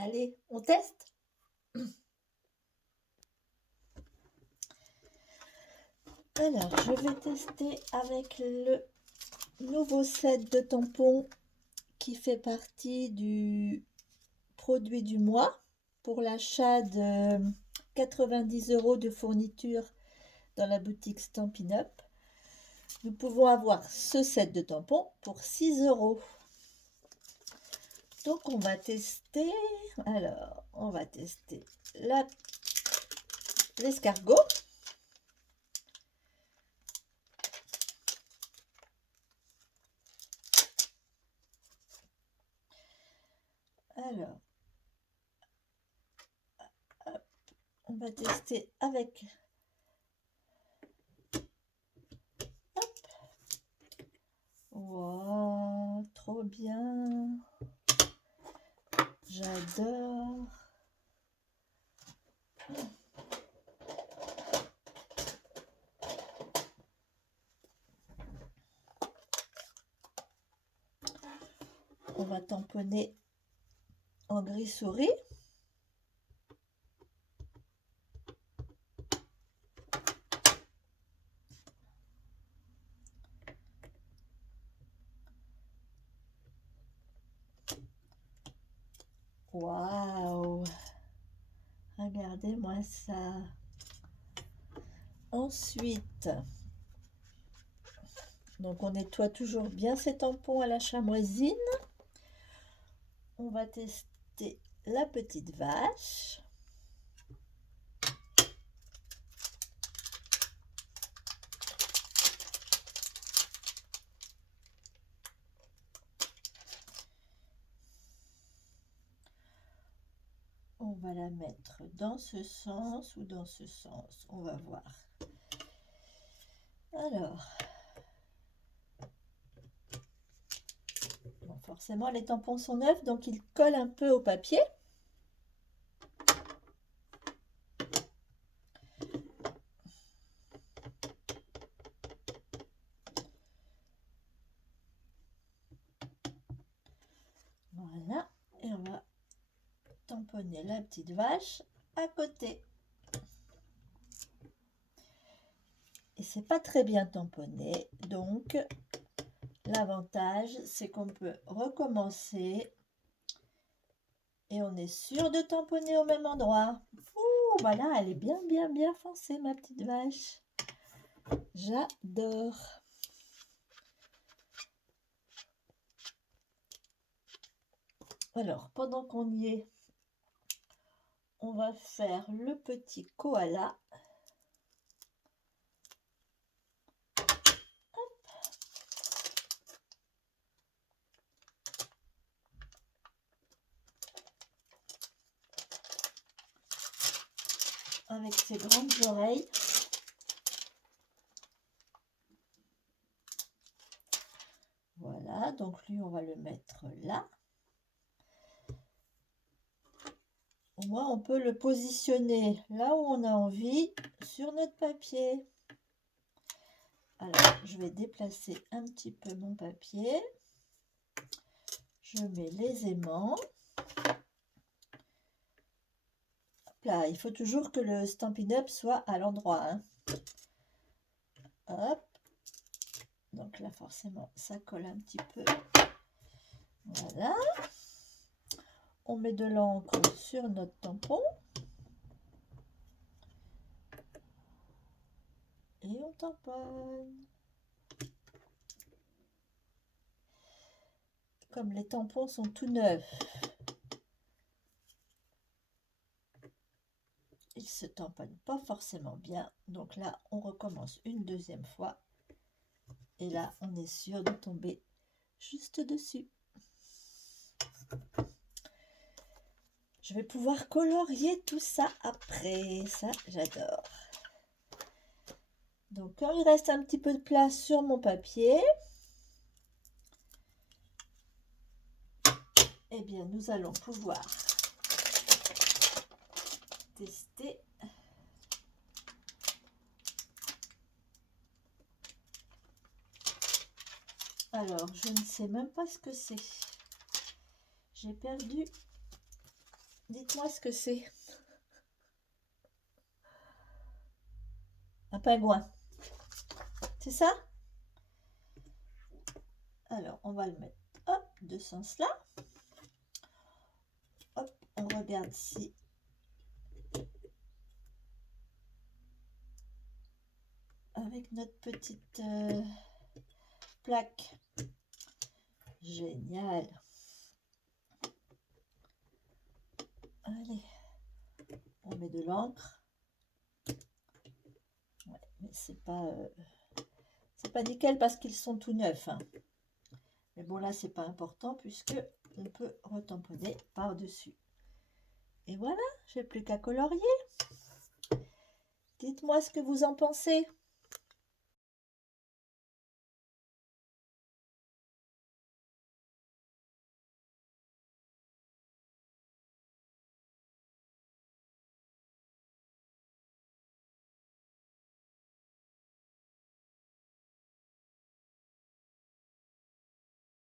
Allez, on teste? Alors, je vais tester avec le nouveau set de tampons qui fait partie du produit du mois pour l'achat de 90 € de fourniture dans la boutique Stampin' Up. Nous pouvons avoir ce set de tampons pour 6 €. Donc on va tester, alors on va tester l'escargot. Alors, hop, on va tester avec, hop, wow, trop bien, j'adore. On va tamponner en gris souris. Waouh! Regardez-moi ça. Ensuite, donc on nettoie toujours bien ces tampons à la chamoisine. On va tester la petite vache. On va la mettre dans ce sens ou dans ce sens. On va voir. Alors, bon, forcément les tampons sont neufs, donc ils collent un peu au papier. Voilà, et on va tamponner la petite vache à côté. Et c'est pas très bien tamponné, donc l'avantage c'est qu'on peut recommencer et on est sûr de tamponner au même endroit. Ouh, voilà, elle est bien foncée, ma petite vache. J'adore. Alors, pendant qu'on y est, on va faire le petit koala. Hop. Avec ses grandes oreilles. Voilà, donc lui, on va le mettre là. Au moins, on peut le positionner là où on a envie sur notre papier. Alors, je vais déplacer un petit peu mon papier. Je mets les aimants. Là, il faut toujours que le Stampin' Up soit à l'endroit. Hein. Hop. Donc là, forcément, ça colle un petit peu. Voilà. On met de l'encre sur notre tampon. Et on tamponne. Comme les tampons sont tout neufs, ils se tamponnent pas forcément bien. Donc là, on recommence une deuxième fois. Et là, on est sûr de tomber juste dessus. Je vais pouvoir colorier tout ça après. Ça, j'adore. Donc, quand il reste un petit peu de place sur mon papier, eh bien, nous allons pouvoir tester. Alors, je ne sais même pas ce que c'est. J'ai perdu Dites-moi ce que c'est. Un pingouin. C'est ça? Alors, on va le mettre, hop, de ce sens-là. Hop, on regarde si... Avec notre petite plaque. Génial. Allez, on met de l'encre. Ouais, mais c'est pas nickel parce qu'ils sont tout neufs, hein. Mais bon, là, c'est pas important puisque on peut retamponner par-dessus. Et voilà, j'ai plus qu'à colorier. Dites-moi ce que vous en pensez.